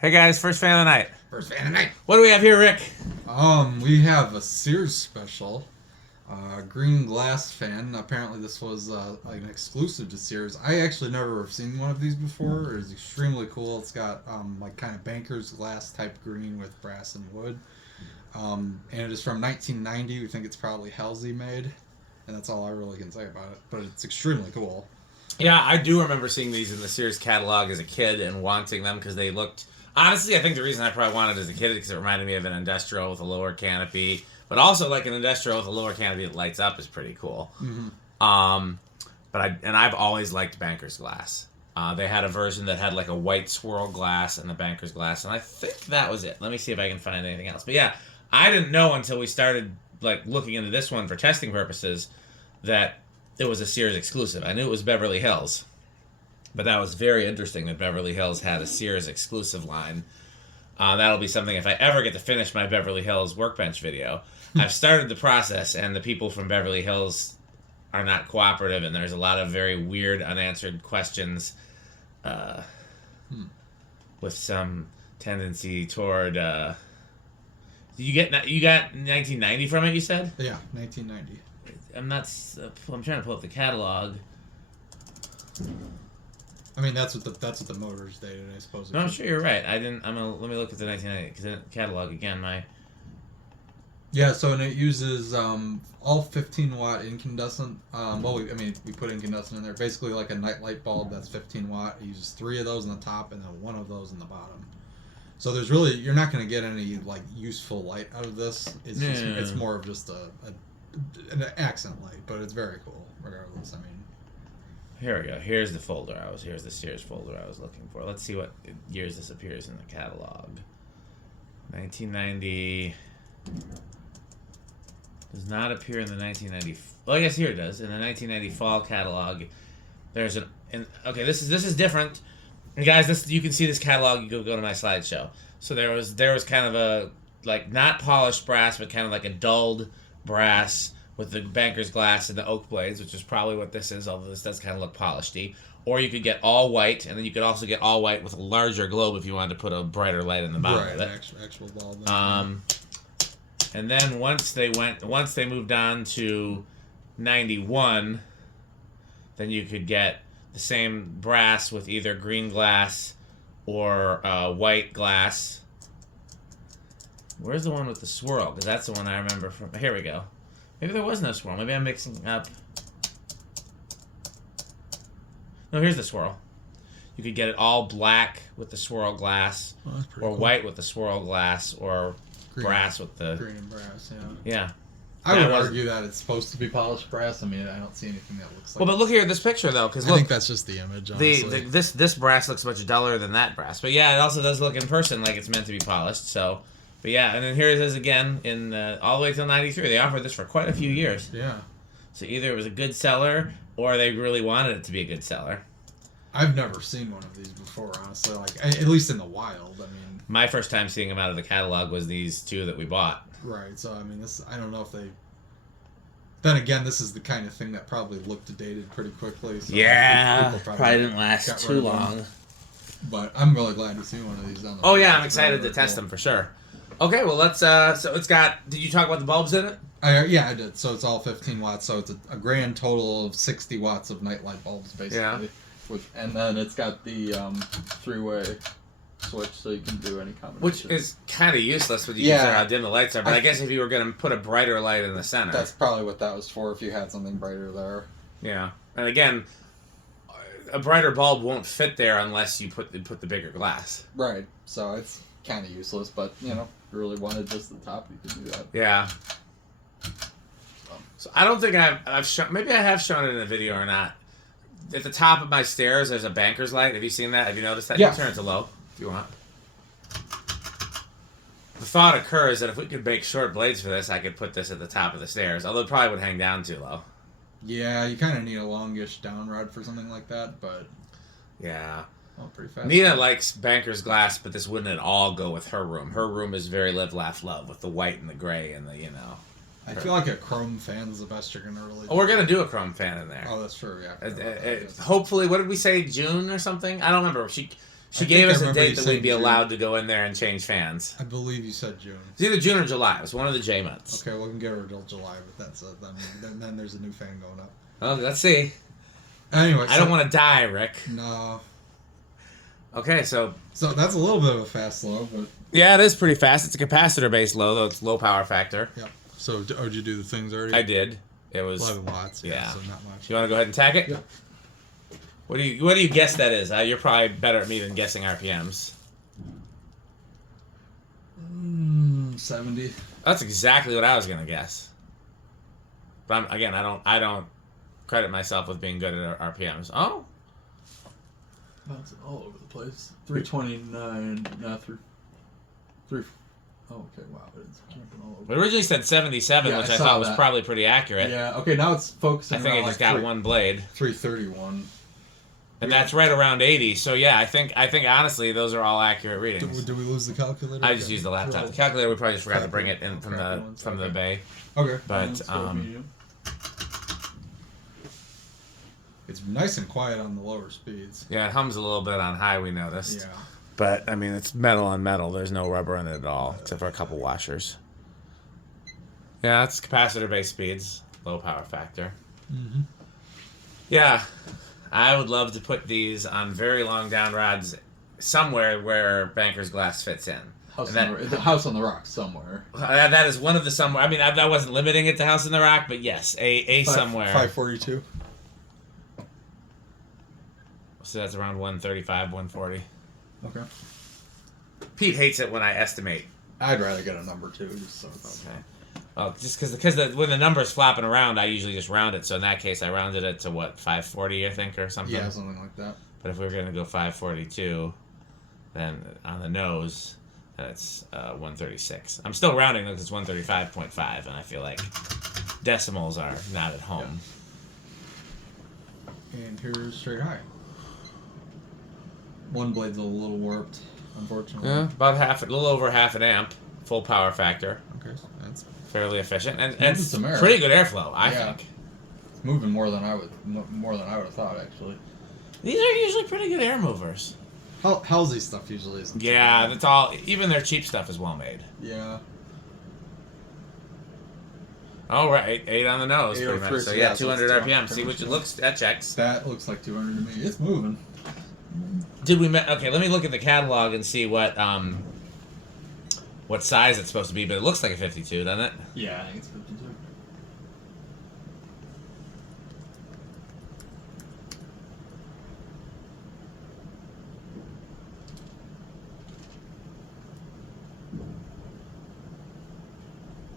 Hey guys, first fan of the night. First fan of the night. What do we have here, Rick? We have a Sears special, green glass fan. Apparently, this was like an exclusive to Sears. I actually never have seen one of these before. It's extremely cool. It's got like kind of banker's glass type green with brass and wood, and it is from 1990. We think it's probably Halsey made, and that's all I really can say about it. But it's extremely cool. Yeah, I do remember seeing these in the Sears catalog as a kid and wanting them because they looked... Honestly, I think the reason I probably wanted it as a kid is because it reminded me of an industrial with a lower canopy. But also, like, an industrial with a lower canopy that lights up is pretty cool. Mm-hmm. I've always liked banker's glass. They had a version that had, like, a white swirl glass and the banker's glass, and I think that was it. Let me see if I can find anything else. But yeah, I didn't know until we started, like, looking into this one for testing purposes that it was a Sears exclusive. I knew it was Beverly Hills. But that was very interesting that Beverly Hills had a Sears exclusive line. That'll be something if I ever get to finish my Beverly Hills workbench video. I've started the process, and the people from Beverly Hills are not cooperative, and there's a lot of very weird unanswered questions with some tendency toward... you got 1990 from it, you said? Yeah, 1990. I'm trying to pull up the catalog. I mean, that's what the motors dated, I suppose. No, I'm sure you're right. Let me look at the 1990 catalog again. Yeah, so and it uses all 15 watt incandescent. We put incandescent in there. Basically, like a night light bulb that's 15 watt. It uses 3 of those in the top and then 1 of those in the bottom. So you're not going to get any like useful light out of this. It's more of just an accent light, but it's very cool regardless. I mean. Here we go. Here's the Sears folder I was looking for. Let's see what years this appears in the catalog. 1990 does not appear in the 1990. Well, I guess here it does. In the 1990 fall catalog, there's okay. This is different. And guys, you can see this catalog. You go to my slideshow. So there was kind of a like not polished brass, but kind of like a dulled brass with the banker's glass and the oak blades, which is probably what this is, although this does kind of look polished-y. Or you could get all white, and then you could also get all white with a larger globe if you wanted to put a brighter light in the bottom of it. Right, actual bulb. And then once they moved on to 91, then you could get the same brass with either green glass or white glass. Where's the one with the swirl? Because that's the one I remember from... Here we go. Maybe there was no swirl. Maybe I'm mixing up. No, here's the swirl. You could get it all black with the swirl glass, or cool. White with the swirl glass, or brass with the... Green and brass, yeah. Yeah. I would argue that it's supposed to be polished brass. I mean, I don't see anything that looks like... Well, but look here at this picture, though, because I think that's just the image, honestly. This brass looks much duller than that brass. But yeah, it also does look in person like it's meant to be polished, so... But yeah, and then here it is again in all the way till 93. They offered this for quite a few years. Yeah. So either it was a good seller, or they really wanted it to be a good seller. I've never seen one of these before, honestly. Like at least in the wild. I mean, my first time seeing them out of the catalog was these two that we bought. Right. So I mean, I don't know if they. Then again, this is the kind of thing that probably looked dated pretty quickly. So yeah, probably didn't last too long. But I'm really glad to see one of these on the. Oh yeah, I'm excited to test them for sure. Okay, well let's. So it's got. Did you talk about the bulbs in it? Yeah, I did. So it's all 15 watts. So it's a grand total of 60 watts of nightlight bulbs, basically. Yeah. And then it's got the 3-way switch, so you can do any combination. Which is kind of useless when you consider how dim the lights are. But I guess if you were going to put a brighter light in the center, that's probably what that was for. If you had something brighter there. Yeah, and again, a brighter bulb won't fit there unless you put the bigger glass. Right. So it's kind of useless, but you know. If you really wanted just the top, you could do that. Yeah. So I don't think I've shown... Maybe I have shown it in a video or not. At the top of my stairs, there's a banker's light. Have you seen that? Have you noticed that? Yeah. You can turn it to low if you want. The thought occurs that if we could make short blades for this, I could put this at the top of the stairs. Although it probably would hang down too low. Yeah, you kind of need a longish down rod for something like that, but... Yeah. Pretty fast. Nina likes banker's glass, but this wouldn't at all go with her room. Her room is very live, laugh, love with the white and the gray and the, I feel like a chrome fan's the best you're going to really do. Oh, we're going to do a chrome fan in there. Oh, that's true, yeah. Hopefully, what did we say, June or something? I don't remember. She I gave think I us a remember date you that saying we'd be June. allowed to go in there and change fans. I believe you said June. It's either June or July. It was one of the J months. Okay, well, we can get her till July, but that's then there's a new fan going up. Well, let's see. Anyway, I don't want to die, Rick. No. Okay, so that's a little bit of a fast low, but yeah, it is pretty fast. It's a capacitor-based low, though it's low power factor. yeah. So, did you do the things already? I did. It was 11 watts. yeah. So not much. You want to go ahead and tack it? Yeah. What do you guess that is? You're probably better at me than guessing RPMs. 70. That's exactly what I was gonna guess. But I don't credit myself with being good at RPMs. Oh, Bouncing all over the place. 329. No, three. Oh, okay. Wow, it's jumping all over. it originally said 77, Yeah, which I I saw thought was that. probably pretty accurate. Yeah. Okay. Now it's focusing. I think around it just like got one blade, 331. and that's right around 80. So yeah, I think honestly those are all accurate readings. Did we lose the calculator? I just used the laptop. The calculator we probably just forgot to bring it in from the bay. Okay. But Let's go medium. It's nice and quiet on the lower speeds. yeah, it hums a little bit on high. We noticed. Yeah. But I mean, it's metal on metal. There's no rubber in it at all, except for a couple washers. Yeah, that's capacitor-based speeds, low power factor. Mm-hmm. Yeah, I would love to put these on very long down rods somewhere where banker's glass fits in. The house on the rocks somewhere. That is one of the somewhere. I mean, I wasn't limiting it to House in the Rock, but yes, a somewhere. 542. So that's around 135, 140. Okay. Pete hates it when I estimate. I'd rather get a number too, just so it's... Okay. Well, just because when the number's flopping around, I usually just round it. So in that case, I rounded it to what, 540, I think, or something. Yeah, something like that. But if we were gonna go 542, then on the nose, that's 136. I'm still rounding though, because it's 135.5, and I feel like decimals are not at home. Yeah. And here's straight high. One blade's a little warped, unfortunately. Yeah, about a little over half an amp, full power factor. Okay, so that's Fairly efficient, and moving it's some air. pretty good airflow, I Yeah. think. it's moving more than I would have thought actually. These are usually pretty good air movers. Halsey stuff usually isn't. Yeah, that's all. Even their cheap stuff is well made. Yeah. Oh, right, 8 on the nose, pretty much. 803, So so yeah, yeah, so 200 it's RPM. See pretty which much it looks. That checks. That looks like 200 to me. It's moving. Did we? Okay, let me look at the catalog and see what size it's supposed to be. But it looks like a 52, doesn't it? Yeah, I think it's 52.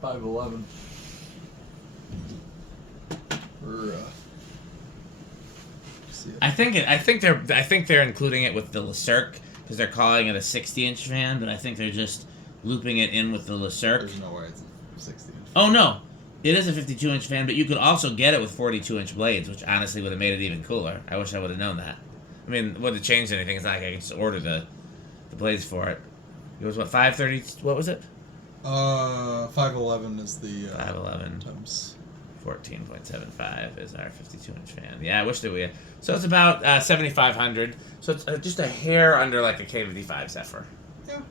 $511. I think they're including it with the Le Cirque because they're calling it a 60-inch fan, but I think they're just looping it in with the Le Cirque. There's no way it's 60 inch. Oh no, it is a 52-inch fan, but you could also get it with 42-inch blades, which honestly would have made it even cooler. I wish I would have known that. I mean, it wouldn't have changed anything. It's not like I can just order the blades for it. It was what, 530? What was it? 511 is the 511. times. 14.75 is our 52-inch fan. Yeah, I wish that we had. So it's about 7,500. So it's just a hair under like a K55 Zephyr. Yeah.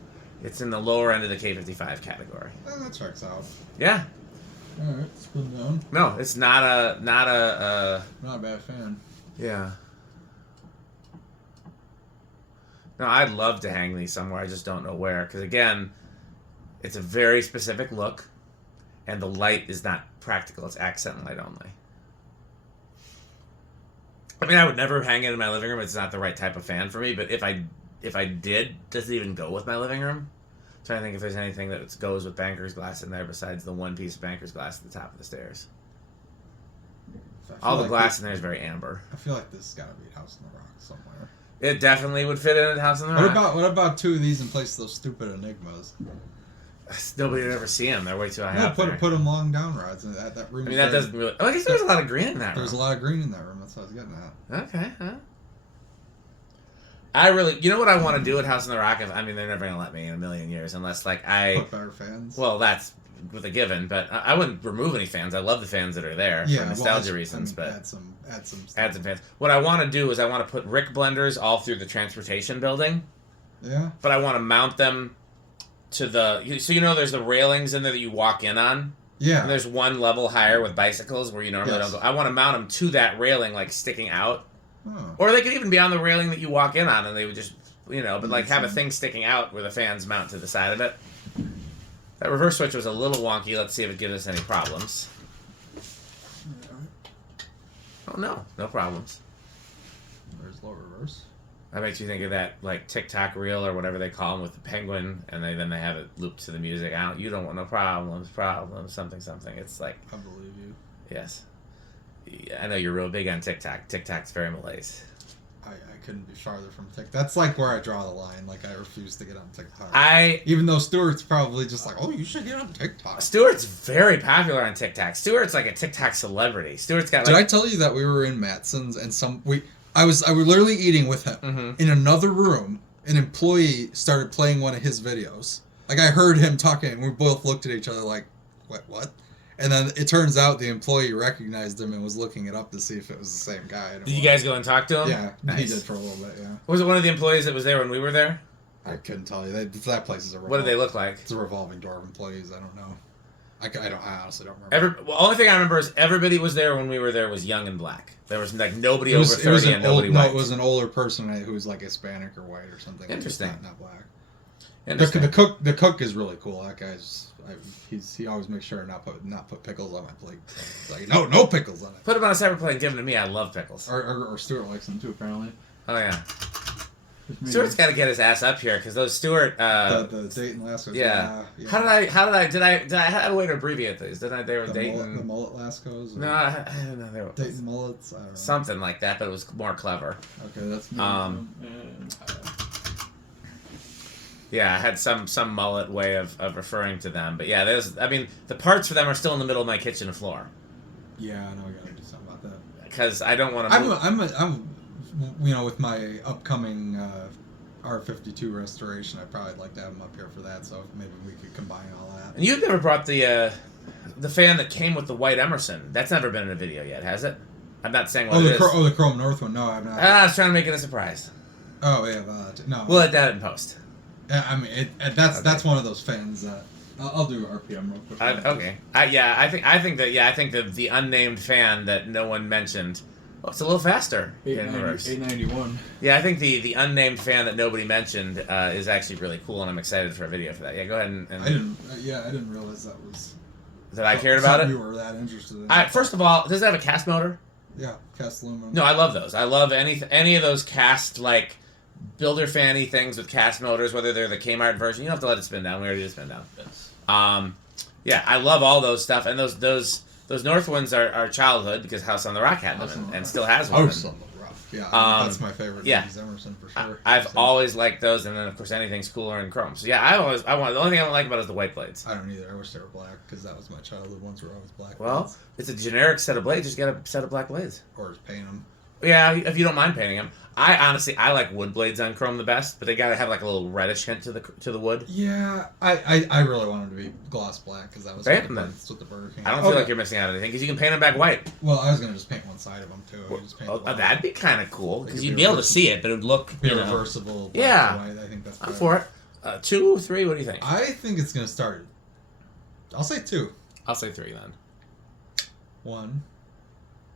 It's in the lower end of the K55 category. That checks out. Yeah. All right, spin down. No, it's not a. Not a bad fan. Yeah. No, I'd love to hang these somewhere. I just don't know where. Because again, it's a very specific look, and the light is not practical. It's accent light only. I mean, I would never hang it in my living room. It's not the right type of fan for me. But if I did, does it even go with my living room? I'm trying to think if there's anything that goes with banker's glass in there besides the one piece of banker's glass at the top of the stairs. All the glass in there is very amber. I feel like this has got to be House on the Rock somewhere. It definitely would fit in a House on the Rock. What about two of these in place of those stupid Enigmas? Nobody would ever see them. They're way too high up there. Put them long down rods. And that room. I mean, that doesn't really. Oh, I guess there's a lot of green in that room. There's a lot of green in that room. That's what I was getting at. Okay, huh? I really, you know what I want to do at House on the Rock? I mean, they're never gonna let me in a million years unless like I Put better fans. Well, that's with a given, but I wouldn't remove any fans. I love the fans that are there for nostalgia reasons, but add some add some fans. What I want to do is I want to put Rick blenders all through the transportation building. Yeah. But I want to mount them to the... So there's the railings in there that you walk in on? Yeah. And there's one level higher with bicycles where you normally don't go. I want to mount them to that railing, like, sticking out. Oh. Or they could even be on the railing that you walk in on, and they would just, but, like, have a thing sticking out where the fans mount to the side of it. That reverse switch was a little wonky. Let's see if it gives us any problems. Oh, no. No problems. There's low reverse. That makes you think of that, like, TikTok reel or whatever they call them with the penguin, and then they have it looped to the music. You don't want no problems, something. It's like... I believe you. Yes. Yeah, I know you're real big on TikTok. TikTok's very malaise. I couldn't be farther from TikTok. That's like where I draw the line. Like, I refuse to get on TikTok. Even though Stuart's probably just like, oh, you should get on TikTok. Stuart's very popular on TikTok. Stuart's like a TikTok celebrity. Stuart's got Did I tell you that we were in Matson's and I was literally eating with him. Mm-hmm. In another room, an employee started playing one of his videos. Like, I heard him talking, and we both looked at each other like, what? And then it turns out the employee recognized him and was looking it up to see if it was the same guy. Did you guys go and talk to him? Yeah, nice. He did for a little bit, yeah. Was it one of the employees that was there when we were there? I couldn't tell you. That place is a What did they look like? It's a revolving door of employees. I don't know. I honestly don't remember. The only thing I remember is everybody was there when we were there was young and black. There was like nobody over 30 and nobody white. No, it was an older person who was like Hispanic or white or something. Interesting. Not black. Interesting. The cook is really cool. That guy's he always makes sure not put pickles on my plate. It's like no pickles on it. Put them on a separate plate and give them to me. I love pickles. Or Stuart likes them too, apparently. Oh yeah. Stuart's got to get his ass up here because those Stuart. The Dayton Lascos. Yeah. How did I have a way to abbreviate these? They were Dayton. The mullet Lascos. No, I don't know. They were Dayton mullets. I don't know. Something like that, but it was more clever. Okay, that's. Yeah, I had some mullet way of referring to them, but yeah, the parts for them are still in the middle of my kitchen floor. Yeah, I know. I gotta do something about that. Because I don't want to. I'm with my upcoming R52 restoration, I'd probably like to have them up here for that. So maybe we could combine all that. And you've never brought the fan that came with the white Emerson. That's never been in a video yet, has it? I'm not saying what it is. The Chrome North one. No, I'm not. I was trying to make it a surprise. Oh yeah, no. We'll let that in post. I mean, that's one of those fans that I'll do RPM real quick. Okay. I think that the unnamed fan that no one mentioned. Oh, it's a little faster. 891. Yeah, I think the unnamed fan that nobody mentioned is actually really cool, and I'm excited for a video for that. Yeah, go ahead and I didn't realize that was. That I cared about it. You were that interested in it. First of all, does it have a cast motor? Yeah, cast aluminum. No, I love those. I love any of those cast like builder fanny things with cast motors, whether they're the Kmart version. You don't have to let it spin down. We already did spin down. Yes. Yeah, I love all those stuff, and those North ones are childhood because House on the Rock had them and still has one. House on the Rock. Yeah, that's my favorite. Yeah, Emerson for sure. I've always liked those, and then of course anything's cooler in chrome. So yeah, the only thing I don't like about it is the white blades. I don't either. I wish they were black because that was my childhood ones were always black. Well, blades. it's a generic set of blades. Just get a set of black blades. Or just paint them. Yeah, if you don't mind painting them. I like wood blades on chrome the best, but they gotta have like a little reddish hint to the wood. Yeah, I really wanted to be gloss black because that was paint them then. With the Burger King. I don't feel like you're missing out on anything because you can paint them back white. Well, I was gonna just paint one side of them too. That'd be kind of cool because you'd be able to see it, but it would look reversible. Yeah, white. I think that's. I'm for it. 2, 3. What do you think? I think it's gonna start. I'll say 2. I'll say 3 then. 1,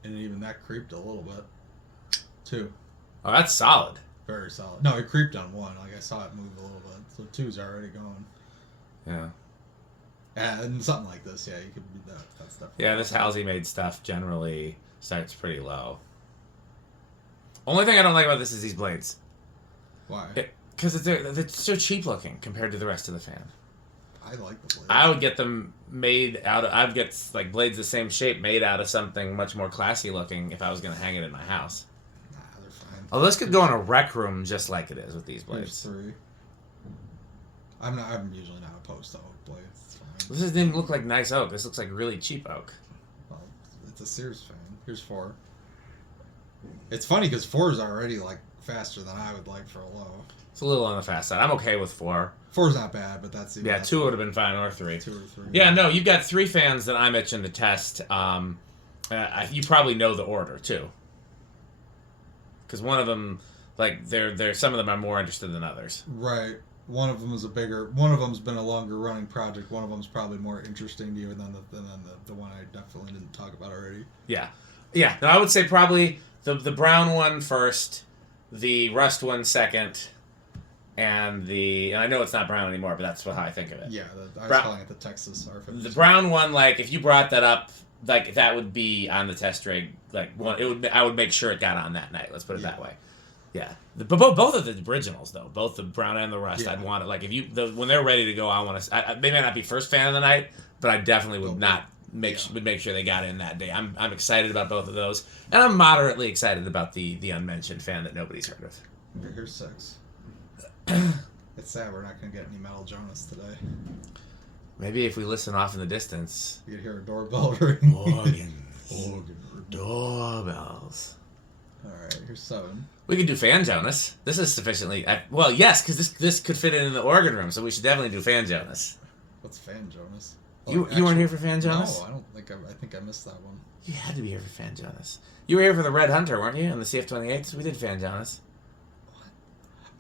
and even that creeped a little bit. 2. Oh, that's solid. Very solid. No, it creeped on 1. Like I saw it move a little bit. So 2's already going. Yeah. And something like this, yeah, you could do that. That's definitely. Yeah, this Halsey made stuff generally starts pretty low. Only thing I don't like about this is these blades. Why? Because they're so cheap looking compared to the rest of the fan. I like the blades. I would get them made out of. I'd get like blades the same shape made out of something much more classy looking if I was going to hang it in my house. Nah, they're fine. Oh, this could go in a rec room just like it is with these blades. Here's 3. I'm usually not opposed to oak blades. It's fine. This doesn't even look like nice oak. This looks like really cheap oak. Well, it's a Sears fan. Here's 4. It's funny because 4 is already like faster than I would like for a low. It's a little on the fast side. I'm okay with 4. 4's not bad, but that's Yeah, 2 would have been fine, or 3. 2 or 3. Yeah, no, you've got 3 fans that I'm itching to test. You probably know the order too, because one of them, like, they're some of them I'm more interested than others. Right. One of them is a bigger. One of them's been a longer running project. One of them's probably more interesting to you than the one I definitely didn't talk about already. Yeah, yeah. No, I would say probably the brown one first, the rust one second, and I know it's not brown anymore, but that's how I think of it. Yeah, I was calling it the Texas R50. The brown one, like, if you brought that up, like, that would be on the test rig. Like, I would make sure it got on that night. Let's put it that way. Yeah, but both of the originals though, both the brown and the rust, I'd want it. Like, when they're ready to go, I want to. They may not be first fan of the night, but I definitely would make sure they got in that day. I'm excited about both of those, and I'm moderately excited about the unmentioned fan that nobody's heard of. Okay, here's 6. It's sad we're not gonna get any Metal Jonas today. Maybe if we listen off in the distance, you could hear a doorbell ring. Organs, doorbells. All right, here's 7. We could do Fan Jonas. This is sufficiently... well, yes, because this could fit in the organ room, so we should definitely do Fan Jonas. What's Fan Jonas? You weren't here for Fan Jonas? No, I don't think I think I missed that one. You had to be here for Fan Jonas. You were here for the Red Hunter, weren't you? And the CF-28s? We did Fan Jonas. What?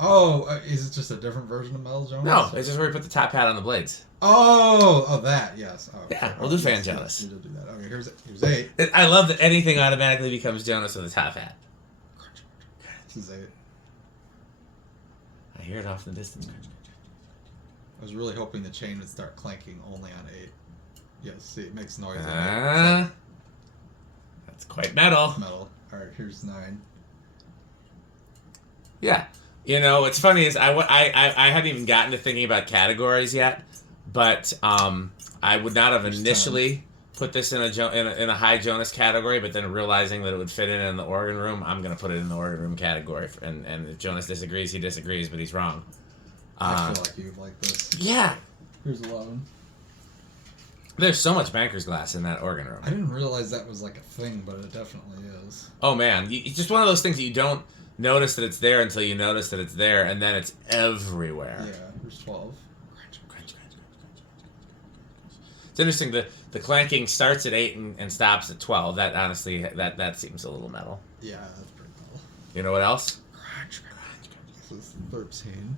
Oh, is it just a different version of Metal Jonas? No, it's just where we put the top hat on the blades. Oh, that, yes. Oh, yeah, we'll do Fan Jonas. We did do that. Okay, here's 8. I love that anything automatically becomes Jonas with a top hat. This is 8. I hear it off in the distance. I was really hoping the chain would start clanking only on 8. Yes, see, it makes noise. That's quite metal. Metal. All right, here's 9. Yeah, you know what's funny is I hadn't even gotten to thinking about categories yet, but I would not have initially put this in a high Jonas category, but then realizing that it would fit in the organ room, I'm gonna put it in the organ room category. And if Jonas disagrees, he disagrees, but he's wrong. I feel like you would like this. Yeah. Here's 11. There's so much banker's glass in that organ room. I didn't realize that was like a thing, but it definitely is. Oh man, it's just one of those things that you don't notice that it's there until you notice that it's there, and then it's everywhere. Yeah, here's 12. It's interesting. The clanking starts at 8 and stops at 12. That honestly, that seems a little metal. Yeah, that's pretty metal. You know what else? This is 13.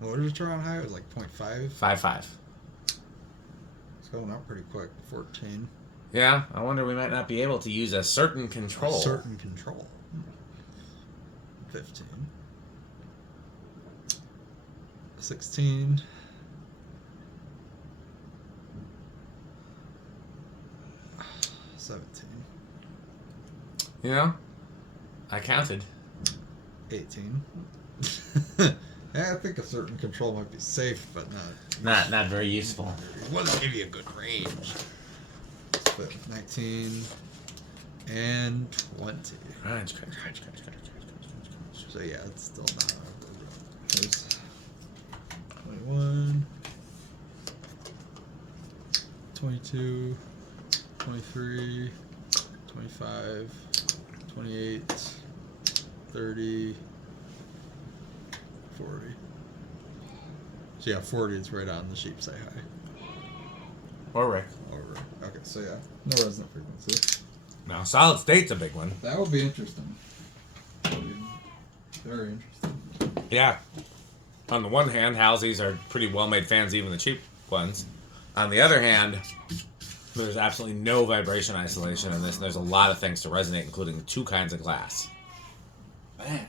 What did it turn on high? It was like 0.5? 5.5. It's going up pretty quick. 14. Yeah, I wonder we might not be able to use a certain control. 15. 16. 17. You know, I counted. 18. Yeah, I think a certain control might be safe, but not very useful. It wouldn't give you a good range. But 19 and 20. So yeah, it's still not. There's 21, 22, 23, 25, 28, 30, 40. So yeah, 40 is right on the sheep say hi. Or Rick. Okay, so yeah, no resonant frequency. Now, solid state's a big one. That would be interesting. That would be very interesting. Yeah. On the one hand, Halsey's are pretty well-made fans, even the cheap ones. On the other hand, there's absolutely no vibration isolation in this. There's a lot of things to resonate, including 2 kinds of glass. Man,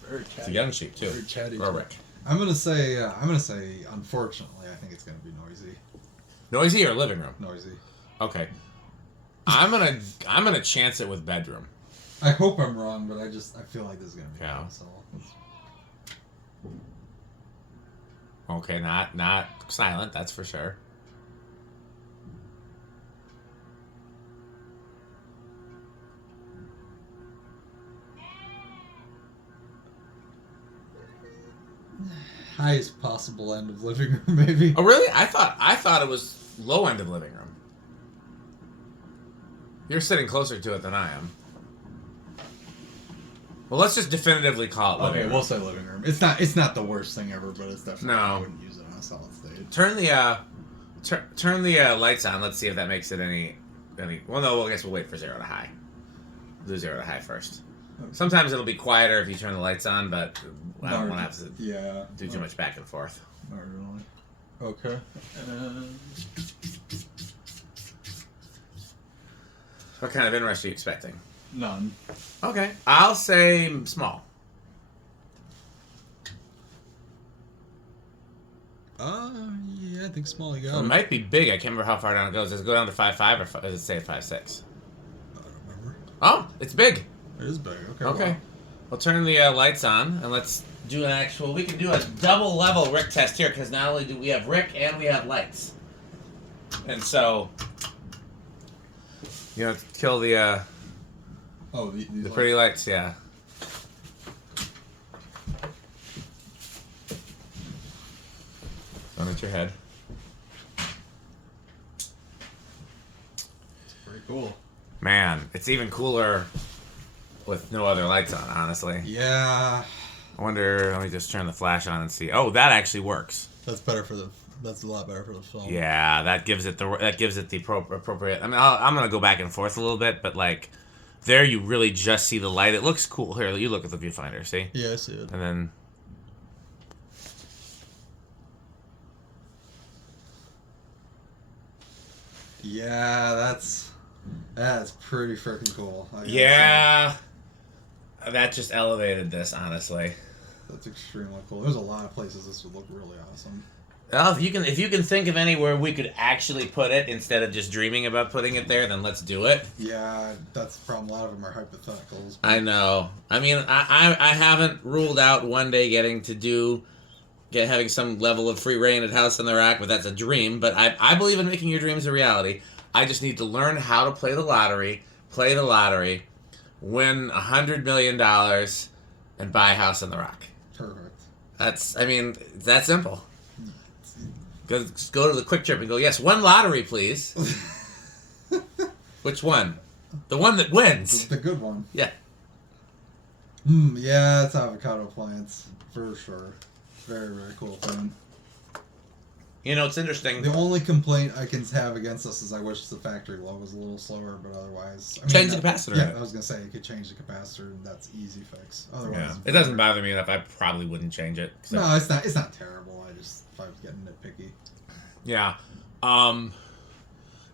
very chatty. It's a young sheep too. Very chatty. Or Rick. I'm gonna say, unfortunately, I think it's gonna be noisy. Noisy or living room? Noisy. Okay. I'm gonna chance it with bedroom. I hope I'm wrong, but I feel like this is gonna be Yeah. so. Okay, not silent, that's for sure. Highest possible end of living room, maybe. Oh really? I thought it was low end of living room. You're sitting closer to it than I am. Well, let's just definitively call it living Okay, room. we'll say living room. It's not the worst thing ever, but it's definitely No. I wouldn't use it on a solid state. Turn the lights on. Let's see if that makes it any. Well, no. I guess we'll wait for 0 to high. Do 0 to high first. Sometimes it'll be quieter if you turn the lights on, but I don't want to have to do too much back and forth. Not really. Okay. And What kind of inrush are you expecting? none. Okay, I'll say small. Yeah, I think small. You It got it. might be big. I can't remember how far down it goes. Does it go down to 5.5 or does it say 5.6? I don't remember. Oh, it's big. It is big. Okay. Okay. Wow. We'll turn the lights on and let's do an actual. We can do a double level Rick test here because not only do we have Rick and we have lights, and so you know, kill the Oh, these pretty lights. Yeah. Don't hit your head. pretty cool. Man, it's even cooler with no other lights on. Honestly. Yeah, I wonder. Let me just turn the flash on and see. Oh, that actually works. that's better for the. That's a lot better for the film. Yeah, that gives it the appropriate. I mean, I'm gonna go back and forth a little bit, but like, there you really just see the light. It looks cool. Here, you look at the viewfinder. See? Yeah, I see it. And then. Yeah, that's pretty freaking cool. I gotta Yeah. That just elevated this, honestly. say. That's extremely cool. There's a lot of places this would look really awesome. Well, if you can think of anywhere we could actually put it instead of just dreaming about putting it there, then let's do it. Yeah, that's the problem. A lot of them are hypotheticals. I know. I mean, I haven't ruled out one day having some level of free reign at House on the Rack, but that's a dream. But I believe in making your dreams a reality. I just need to learn how to play the lottery, win $100 million, and buy House on the Rock. Perfect. That's that simple. Go to the Quick Trip and go, yes, one lottery, please. Which one? The one that wins. The good one. Yeah. Yeah, it's avocado plants for sure. Very, very cool thing. You know, it's interesting. The only complaint I can have against this is I wish the factory low was a little slower, but otherwise... Change the capacitor. Yeah, I was going to say, you could change the capacitor, and that's easy fix. Otherwise... Yeah. It doesn't bother me enough. I probably wouldn't change it. No, it's not terrible. If I was getting nitpicky. Yeah.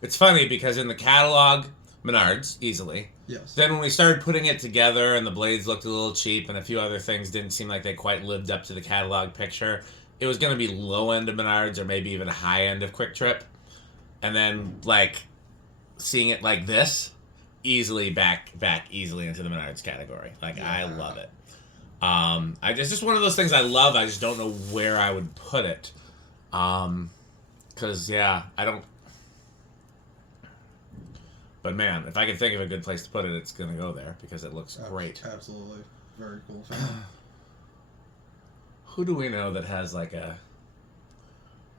It's funny because in the catalog, Menards, easily. Yes. Then when we started putting it together and the blades looked a little cheap and a few other things didn't seem like they quite lived up to the catalog picture, it was going to be low end of Menards or maybe even high end of Quick Trip. And then, like, seeing it like this, easily back easily into the Menards category. Like, yeah. I love it. It's just one of those things I love. I just don't know where I would put it. Because, yeah, I don't... But, man, if I can think of a good place to put it, it's going to go there because it looks great. Absolutely. Very cool. Who do we know that has, like, a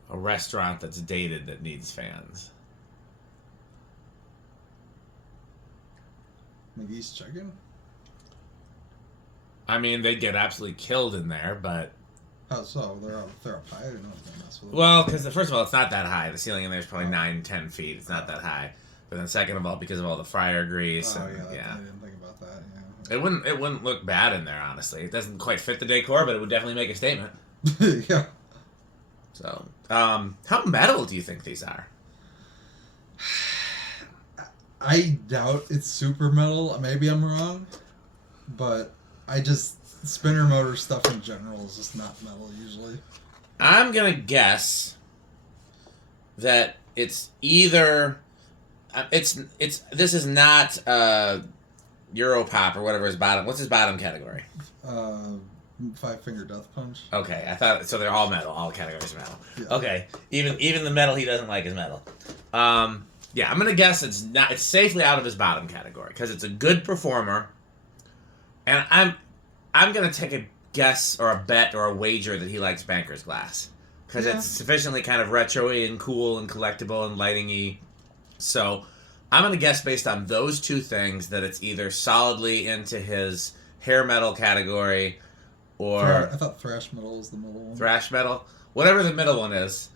restaurant that's dated that needs fans? McGee's Chicken? I mean, they'd get absolutely killed in there, but... How so? They're up high? I didn't know if they mess with it. Well, because, first of all, it's not that high. The ceiling in there is probably 9-10 feet. It's not that high. But then second of all, because of all the fryer grease. Oh, and, yeah. I didn't think about that, yeah. It wouldn't look bad in there, honestly. It doesn't quite fit the decor, but it would definitely make a statement. Yeah. So, how metal do you think these are? I doubt it's super metal. Maybe I'm wrong. But spinner motor stuff in general is just not metal usually. I'm going to guess that it's either... This is not Europop or whatever his bottom... What's his bottom category? Five Finger Death Punch. Okay, I thought... So they're all metal. All categories are metal. Yeah. Okay. Even the metal he doesn't like is metal. Yeah, I'm going to guess it's safely out of his bottom category because it's a good performer. And I'm going to take a guess or a bet or a wager that he likes Banker's Glass because it's sufficiently kind of retro-y and cool and collectible and lighting-y. So I'm going to guess based on those two things that it's either solidly into his hair metal category, or I thought thrash metal was the middle one. thrash metal, whatever the middle one is.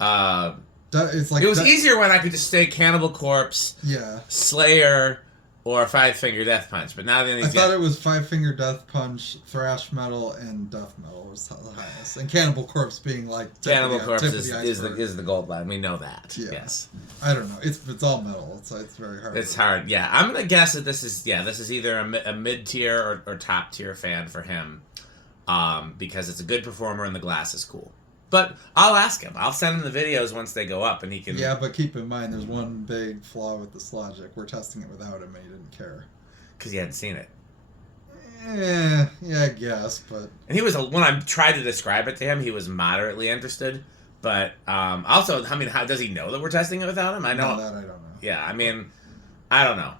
It's like It was easier when I could just say Cannibal Corpse, Yeah. Slayer, or Five Finger Death Punch. But now then I thought it was Five Finger Death Punch, thrash metal, and death metal was the highest, and Cannibal Corpse being like Cannibal Corpse tip is the gold line. We know that. Yeah. Yes. I don't know. It's all metal, so it's very hard. It's hard. Yeah, I'm gonna guess that this is either a mid tier or top tier fan for him, because it's a good performer and the glass is cool. But I'll ask him. I'll send him the videos once they go up, and he can. Yeah, but keep in mind, there's one big flaw with this logic. We're testing it without him, and he didn't care. Because he hadn't seen it. Yeah, I guess, but. And he was when I tried to describe it to him, he was moderately interested. But also, I mean, how does he know that we're testing it without him? I know that I don't know. Yeah, I mean, I don't know.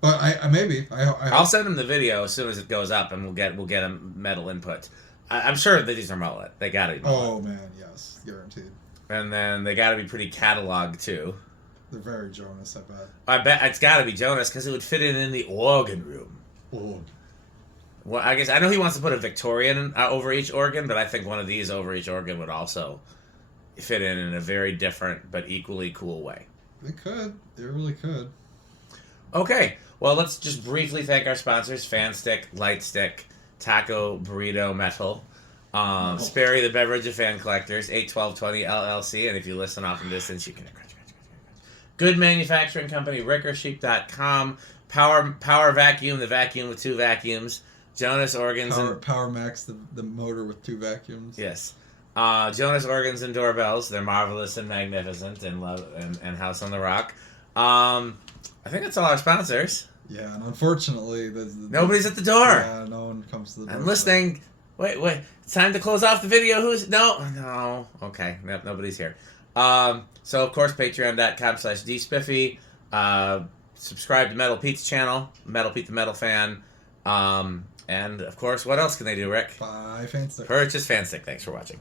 But I'll send him the video as soon as it goes up, and we'll get a metal input. I'm sure that these are mullet. They gotta be mullet. Oh man, yes, guaranteed. And then they gotta be pretty cataloged too. They're very Jonas, I bet. I bet it's gotta be Jonas because it would fit in the organ room. Oh. Well, I guess I know he wants to put a Victorian over each organ, but I think one of these over each organ would also fit in a very different but equally cool way. They could. They really could. Okay, well, let's just briefly thank our sponsors: Fan Stick, Light Stick, Taco Burrito Metal, Sperry, the Beverage of Fan Collectors, 81220 LLC, and if you listen off in distance, you can. Good Manufacturing Company, RickerSheep.com, Power Vacuum, the vacuum with two vacuums, Jonas Organs, Power Max, the motor with two vacuums. Yes. Jonas Organs and Doorbells. They're marvelous and magnificent and House on the Rock. I think that's all our sponsors. Yeah, and unfortunately, nobody's at the door. Yeah, no one comes to the door. I'm listening. Wait. It's time to close off the video. No. Okay. Nobody's here. So, of course, patreon.com/dspiffy. Subscribe to Metal Pete's channel, Metal Pete the Metal Fan. And, of course, what else can they do, Rick? Buy Fan Stick. Purchase Fan Stick. Thanks for watching.